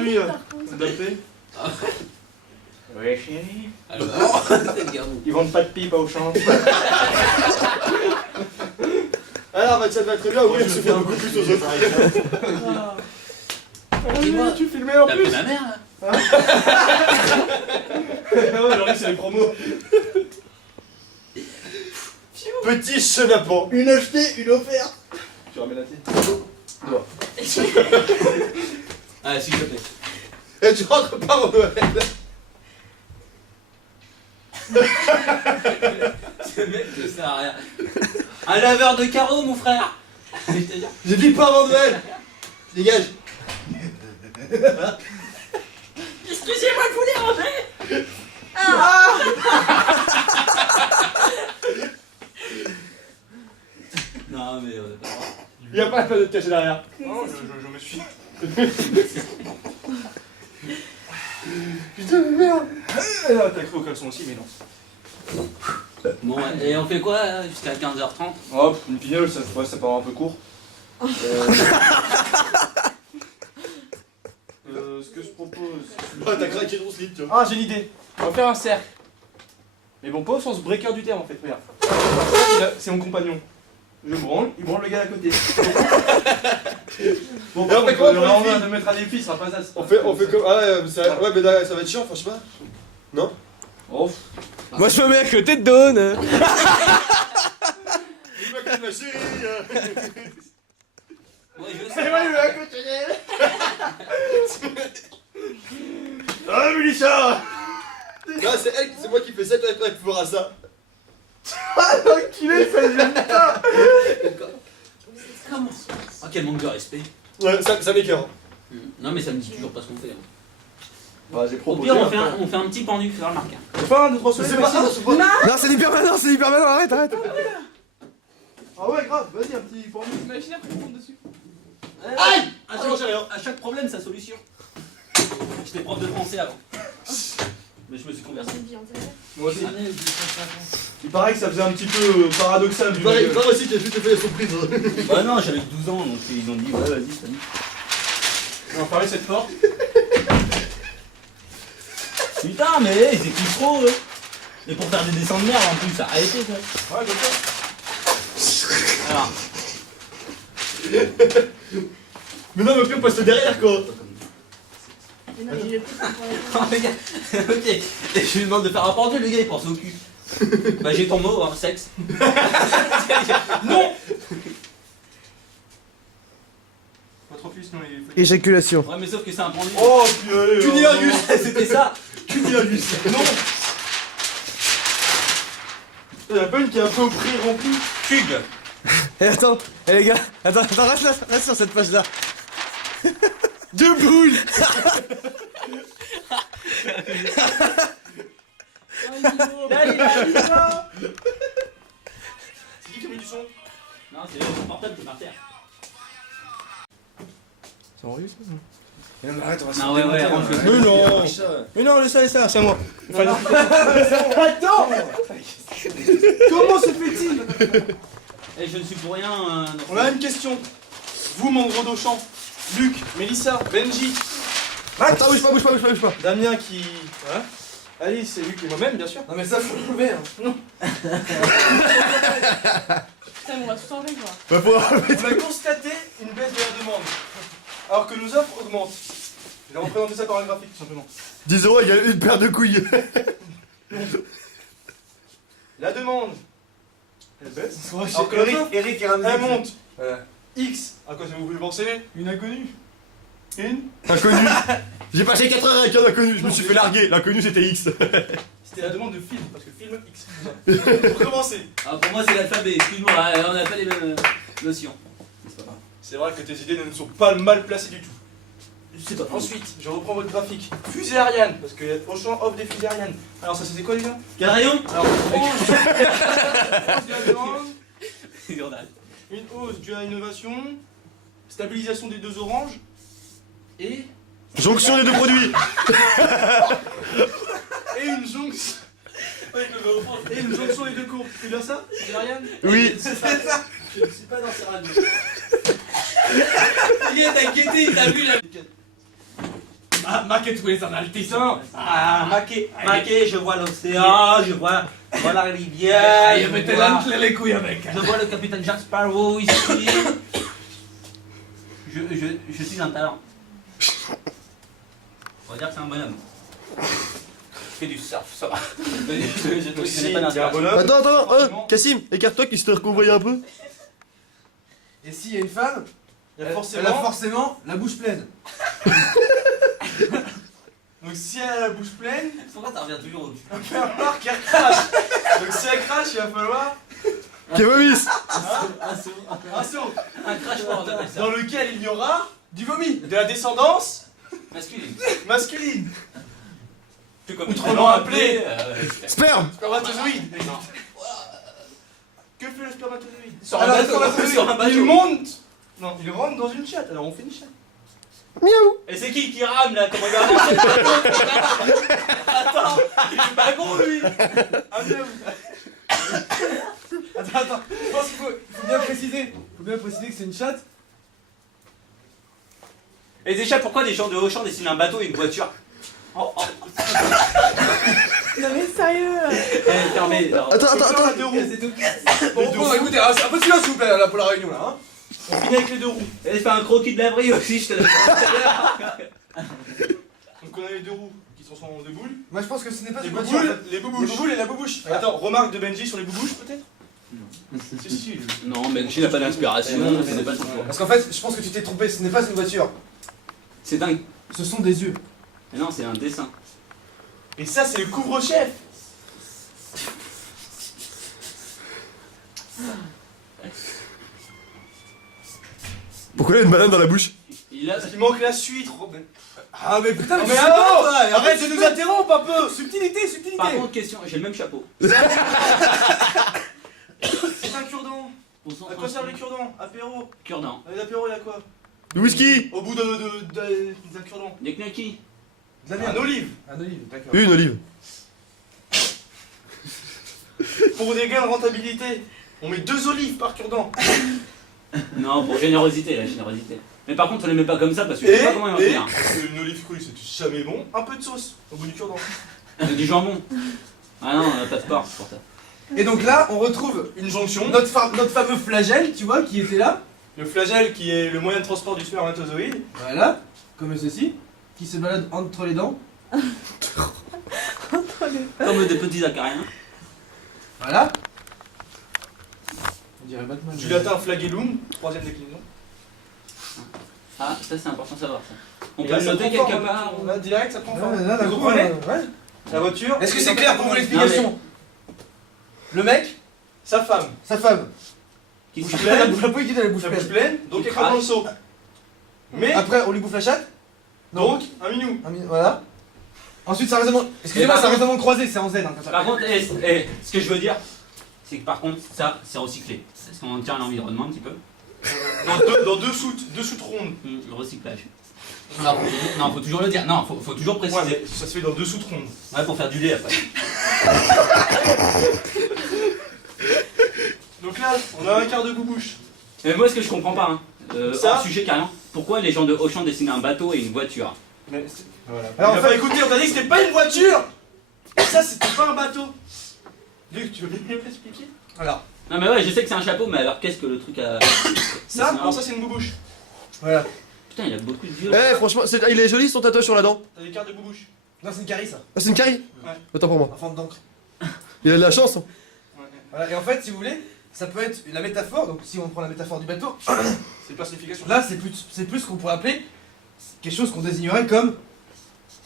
Lui, Mbappé. Ouais, chérie. Alors, c'est le garou. Ils vendent pas de pipe à Auchan. Alors, bah, ça te va très bien, oui, je fais beaucoup plus aux autres. Dis-moi, Tu filmais en t'as plus. pris ma mère là? Ah ouais, alors c'est les promos. Petit chenapan. Une achetée, une offerte. Tu ramènes la tienne. Toi. Ah, s'il te plaît. Et tu rentres pas au Noël. Ce mec ne sert à rien. Un laveur de carreaux, mon frère. J'ai dit pas avant Noël. Dégage. Excusez-moi, je voulais ranger. Non, mais on a pas le droit. Y'a pas de te cacher derrière. Non, je me suis. Putain, mais merde. T'as cru au caleçon aussi, mais non. Bon, et on fait quoi là, jusqu'à 15h30? Hop, une pignole, ça part un peu court. Ce que je propose. Ah, t'as craqué ton slip, tu vois. Ah, j'ai une idée. On va faire un cercle. Mais bon, pas au sens breaker du terme en fait, regarde. C'est mon compagnon. Je branle, il branle le gars à côté. Bon, Et on fait quoi pour les on filles va mettre à des filles, ça sera pas ça. On fait comme. Ah ouais, ouais, mais là, ça va être chiant, enfin, je sais pas. Non? Oh. Moi je me mets à côté de Dawn. Il m'a connu ma chérie. Ouais, je C'est sais. moi, il est à côté d'elle. Ah, Mélissa. Là, c'est moi qui fais ça, toi, tu feras ça. Ah, l'enculé, ça vient pas. Comment? Oh, quel manque de respect. Ouais, ça m'écœure. Non, mais ça me dit toujours pas ce qu'on fait. Hein. Bah, j'ai Au proposé. pire, on fait un petit pendu, faire le marqueur. Enfin, 1, 2, 3 soleils, C'est pas ça, Maxime. c'est pas. Non, c'est du permanent, arrête. Ah ouais, grave, vas-y, un petit pendu. Imagine après, il monte dessus. Aïe! À Ah non, j'ai rien. chaque problème, sa solution. J'étais prof de français avant. Mais je me suis converti. Moi aussi. Il paraît que ça faisait un petit peu paradoxal. Il paraît aussi qu'il a tout fait la surprise. Bah non, j'avais 12 ans, donc ils ont dit, ouais, vas-y, salut. On va fermer cette porte. Putain, mais ils écoutent trop, eux. Et pour faire des dessins de merde, en plus, arrêtez, quoi. Ouais, comme ça. Alors, Mais non, mais puis on passe derrière, quoi. Mais non, il est plus sympa. oh, le gars, ok. Et je lui demande de faire un pendu, le gars, il pense au cul. Bah, j'ai ton mot, hein, sexe. Non! Pas trop plus, non, il faut. Éjaculation. Ouais, mais sauf que c'est un pendu. Oh, puis allez. Cunilingus. C'était ça. Cunilingus. Non. Il y en a pas une qui est un peu au prix rempli. Cug. Et attends, les gars, attends, reste sur cette page là. Deux boules. C'est qui a mis du son? Non, c'est mon portable qui est par terre. C'est enregistré ça? Non, mais arrête, on va Non, ouais, range-le. Mais non. Mais non, laisse ça, c'est à moi. Attends. Comment se fait-il? Et je ne suis pour rien. On a une question. Vous, mon gros d'Auchan, Luc, Mélissa, Benji, Attends, bouge pas. Damien qui. Voilà. Alice et Luc et moi-même, bien sûr. Non, mais ça, faut l'enlever. Hein. Putain, mais on va tout enlever, quoi. Bah, pour... On a constaté une baisse de la demande. Alors que nos offres augmentent. Je vais représenter ça par un graphique, tout simplement. 10 € égale une paire de couilles. La demande, elle baisse. Alors que les offres, Eric et elle monte. Voilà. X, à quoi ça vous pouvez penser? Une inconnue. Une. Inconnu. J'ai passé 4 heures avec un inconnu, je me suis fait larguer. L'inconnu c'était X. C'était la demande de film, parce que film X. Pour commencer. Ah, pour moi, c'est l'alphabet. Excuse-moi, on n'a pas les mêmes notions. C'est pas grave. C'est vrai que tes idées ne sont pas mal placées du tout. C'est pas Ensuite, je reprends votre graphique. Fusée Ariane, parce que Auchan offre des fusées Ariane. Alors ça c'était quoi déjà? Quel rayon? Alors, hausse de la demande, Journal. une hausse due à l'innovation, stabilisation des deux oranges, et Jonction des deux produits. une jonction. Et une jonction des deux courbes. C'est bien ça? Fusée Ariane? Oui. C'est ça. Je ne suis pas dans ces radios. Il est t'as guetté, t'as vu la. Ah, maquet tous les analtisants. Ah, Maquet, je vois l'océan, je vois la rivière. Il je mettait vois- les couilles avec. Je vois le capitaine Jack Sparrow ici. Je suis un talent. On va dire que c'est un bonhomme. Je fais du surf, ça va. Je Aussi, connais pas il y a un d'inspiration. bonhomme. Attends, Cassim, écarte-toi qu'il se qu'on voyait un peu. Et s'il y a une femme, Il y a elle a forcément. forcément la bouche pleine. Donc si elle a la bouche pleine, Pourquoi ça revient toujours au cul? il va falloir qu'elle crache. Donc si elle crache, il va falloir Qui vomisse. un saut Un crash fort, on appelle ça. dans lequel il y aura Du vomi. de la descendance Masculine. masculine. Plus comme Autrement appelé, Sperme. Spermatozoïde. Que fait le spermatozoïde Sur un bateau, sur un bateau. Il monte. Non, il rentre dans une chatte. Alors on fait une chatte. Miaou. Et c'est qui rame là? Comment il va ramer le bateau? Attends, il est pas con lui. Ah bien. Attends, je pense qu'il faut bien préciser. Faut bien préciser que c'est une chatte. Et déjà, pourquoi les gens de Auchan dessinent un bateau et une voiture? Oh, oh. Non mais sérieux. Eh, fermez. alors. Attends. Les deux roues. Bon, écoutez, un peu de silence s'il vous plaît là pour la réunion là. Hein. On finit avec les deux roues. Et fais un croquis de laverie aussi, je te le dis. Donc on a les deux roues qui sont en deux boules. Moi je pense que ce n'est pas Les une voiture. bouboules, en fait. les Les boubouches. bouboules et la boubouche. Attends, remarque de Benji sur les boubouches peut-être. Si. Non, mais Benji n'a pas d'inspiration, c'est pas son choix. Parce qu'en fait, je pense que tu t'es trompé, ce n'est pas une voiture. C'est dingue. Ce sont des yeux. Mais non, c'est un dessin. Et ça c'est le couvre-chef. Pourquoi il a une banane dans la bouche? Il a. Il manque la suite, Robin. Ah mais putain, Non, mais mais je alors, sais pas, toi. arrête de nous interrompre un peu. Subtilité, subtilité. Par contre, question, j'ai le même chapeau. C'est un cure-dent. On s'en À quoi servent les cure-dents? Apéro. Cure-dent. Avec l'apéro, il y a quoi? Du whisky. Au bout d'un cure-dent. Des knuckis. De la Un merde. olive. Un olive, d'accord. Une olive. Pour des gains de rentabilité, on met 2 olives par cure-dent. Non, pour générosité, la générosité. Mais par contre, on les met pas comme ça parce que je sais pas comment ils vont faire. Une olive crue, c'est jamais bon. Un peu de sauce au bout du cure-dent. Du jambon. Ah non, on a pas de porc pour ça. Et donc là, on retrouve Une jonction. notre fameux flagelle, tu vois, qui était là. Le flagelle qui est le moyen de transport du spermatozoïde. Voilà, comme ceci, qui se balade entre les dents. Comme des petits acariens. Voilà. On dirait Batman. Du latin flagellum, troisième déclinaison. Ah, ça c'est important de savoir ça. On Et peut là, le ça noter prend quelque forme, part. Là, direct, ça prend forme. Là, Vous comprenez ouais. La voiture. Est-ce que c'est clair pour vous l'explication? Le mec, Sa femme. sa femme. Qui Bouche se pleine. La bouche la bouche La bouche pleine. pleine, donc Qui écrase dans le crache. seau. Mais, Après, on lui bouffe la chatte. donc, un minou. Voilà. Ensuite, ça raisonnement. Excusez-moi, par ça contre- raisonnement croisé, c'est en Z. Hein, comme ça. Par contre, ce que je veux dire, c'est que par contre, ça, c'est recyclé. Est-ce qu'on tient à l'environnement un petit peu? Dans deux soutes rondes. Le recyclage. Non, faut toujours le dire. Non, faut toujours Ouais, préciser. mais ça se fait dans deux soutes rondes. Ouais, pour faire du lait après. Donc là, on a un quart de boubouche. Mais moi, ce que je comprends pas, hein, Ça hors sujet carrément, pourquoi les gens de Auchan dessinent un bateau et une voiture? Mais voilà. Alors, Alors, en fait- écoutez, on t'a dit que c'était pas une voiture. Ça, c'était pas un bateau. Luc, tu veux bien m'expliquer? Alors, Non, mais ouais, je sais que c'est un chapeau, mais alors qu'est-ce que le truc a. Ça, alors ça, c'est une boubouche. voilà. Putain, il a beaucoup de vieux. Eh, franchement, il est joli son tatouage sur la dent. T'as des cartes de boubouche. Non, c'est une carie ça. Ah, c'est une carie. Ouais. Autant pour moi. En forme d'encre. Il a de la chance. Hein. Ouais. Voilà. Et en fait, si vous voulez, ça peut être la métaphore. Donc, si on prend la métaphore du bateau, C'est personnification. là, c'est plus ce qu'on pourrait appeler quelque chose qu'on désignerait comme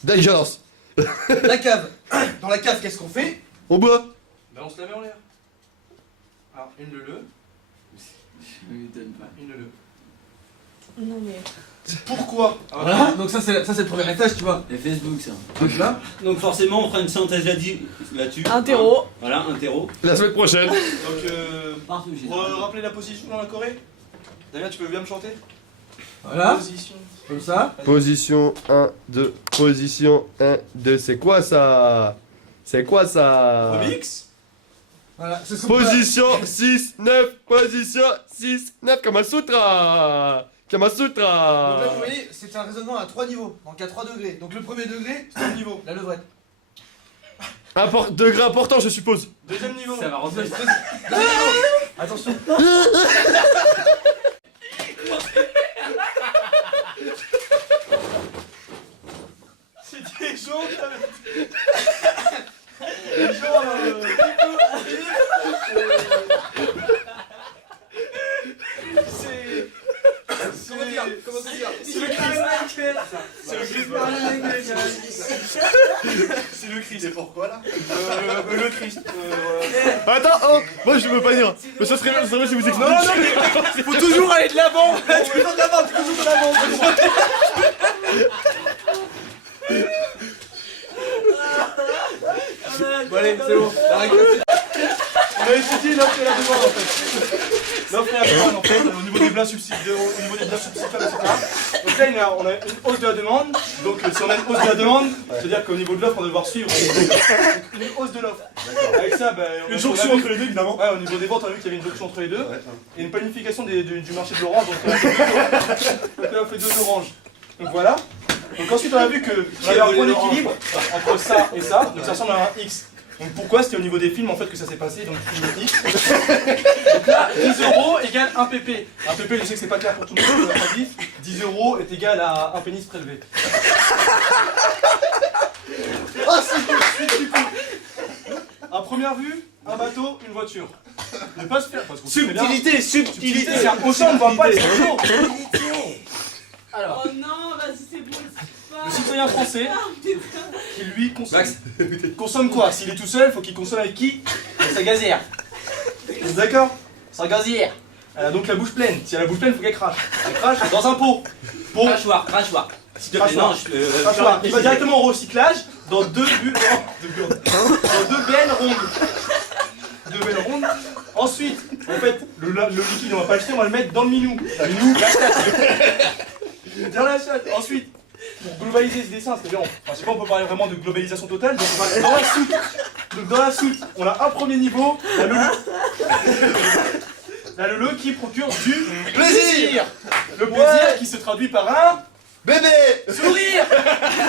D'intelligence. la cave. Dans la cave, qu'est-ce qu'on fait? On boit. Bah, on se la met en l'air. Alors, une le. Une le. Non mais. Pourquoi? Voilà. Donc ça, c'est le premier étage, tu vois. Et Facebook, ça. Donc là, Donc, forcément, on fera une synthèse là-dessus. Un terreau. Voilà, un terreau. La semaine prochaine. Donc, Partout, j'ai pour rappeler la position dans la Corée. Damien, tu peux bien me chanter? voilà, Position. comme ça. Position 1, 2. Position 1, 2. C'est quoi ça? C'est quoi ça? Remix? Voilà, c'est ce qu'on peut- Position 6, 9. Position 6, 9. Kama Sutra. Kamasutra. Donc là, vous voyez, c'est un raisonnement à 3 niveaux. Donc à 3 degrés. Donc le premier degré, c'est le niveau, la levrette. Degré important, je suppose. Deuxième niveau. Ça va rentrer. Attention. C'est des gens des gens Comment dire c'est le Christ. C'est le Christ. C'est le Christ. C'est pourquoi là Le Christ. Attends, oh, moi je veux pas dire. Mais ça serait bien si vous expliquez. Non, mais faut toujours aller de l'avant. Toujours de l'avant, toujours de l'avant. Bon, allez, c'est bon. On a étudié l'offre et la demande en fait. L'offre et la demande en fait, au niveau des biens substituables, etc. Donc là, on a une hausse de la demande. Donc si on a une hausse de la demande, c'est-à-dire qu'au niveau de l'offre, on va devoir suivre une hausse de l'offre. Avec ça, Une jonction entre les deux, évidemment. Ouais, au niveau des ventes, on a vu qu'il y avait une jonction entre les deux. Et une planification du marché de l'orange. Donc on a fait 2 oranges. Donc voilà. Donc ensuite, on a vu qu'on avait un point d'équilibre entre ça et ça. Donc ça ressemble à un X. Donc pourquoi c'était au niveau des films en fait que ça s'est passé, donc film X. Donc là, 10 € égale 1 pp. 1 pp, je sais que c'est pas clair pour tout le monde, on l'a pas dit. 10 € est égal à un pénis prélevé. Ah si, du coup. À première vue, un bateau, une voiture. Ne pas se faire. Parce qu'on sait bien- Subtilité. C'est un- au champ, on ne voit pas les bateaux. Alors, Oh non, vas-y, c'est bon, le citoyen français, Ah, putain. qui lui consomme. Max. Consomme quoi? S'il est tout seul, faut qu'il consomme avec qui? Avec sa gazière. Vous êtes d'accord? Sa gazière. Elle a donc la bouche pleine. Si elle a la bouche pleine, faut qu'elle crache. Elle crache dans un pot. Pot. Crachoir. S'il te plaît, Crachoir. non, Crachoir. Il va directement au recyclage dans 2 dans 2 belles rondes. 2 belles rondes. Ensuite, en fait, le liquide, on va pas le jeter, on va le mettre dans le minou. Le minou, la chatte. Dans la chatte. Ensuite, pour globaliser ce dessin, c'est-à-dire, je sais pas, on peut parler vraiment de globalisation totale, donc on va dans la soute. Donc dans la soute, on a un premier niveau, la lele qui procure du plaisir. Le plaisir qui se traduit par un Bébé sourire.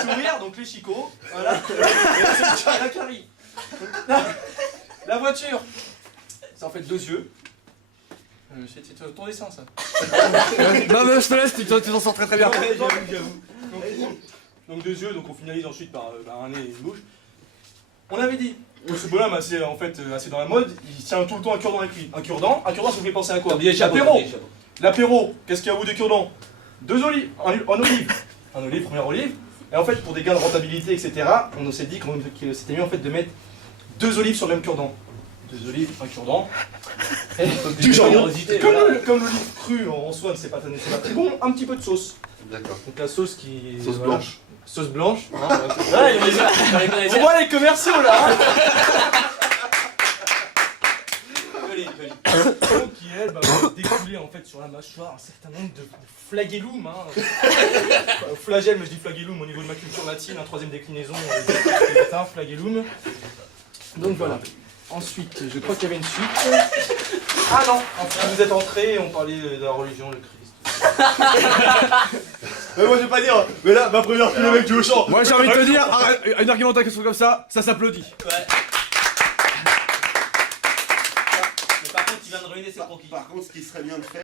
Sourire, donc les chicots. Voilà. La carie. La voiture. C'est en fait 2 yeux. C'est ton dessin ça. Non, mais je te laisse, tu t'en sors très bien. J'avoue. Donc 2 yeux, donc on finalise ensuite par un nez et une bouche. On avait dit que ce bonhomme assez, en fait, assez dans la mode, il tient tout le temps un cure-dent avec lui. Un cure-dent, ça vous fait penser à quoi? L'apéro. L'apéro, qu'est-ce qu'il y a au bout des cure-dents? 2 olives, en olive. Un olive, première olive. Et en fait, pour des gains de rentabilité, etc., on s'est dit qu'on s'était mis en fait de mettre 2 olives sur le même cure-dent. 2 olives, un cure-dent. Du jambon. Comme l'olive crue en soi, c'est pas très bon, un petit peu de sauce. D'accord. Donc la sauce qui... Sauce voilà. blanche. Sauce blanche. Ouais, On voit les commerciaux là hein. Qui elle va découler en fait sur la mâchoire un certain nombre de flagellum. Flagelle, mais je dis flagellum au niveau de ma culture latine, 3ème déclinaison latin, flagellum. Donc voilà. Ensuite, je crois qu'il y avait une suite. Ah non, enfin, vous êtes entrés et on parlait de la religion, le Christ. Mais moi je vais pas dire, mais là ma première fille avec du Auchan. Moi j'ai envie de te dire, une argumentation comme ça s'applaudit. Ouais. Mais par contre, tu viens de ruiner ses croquis. Par contre ce qui serait bien de faire.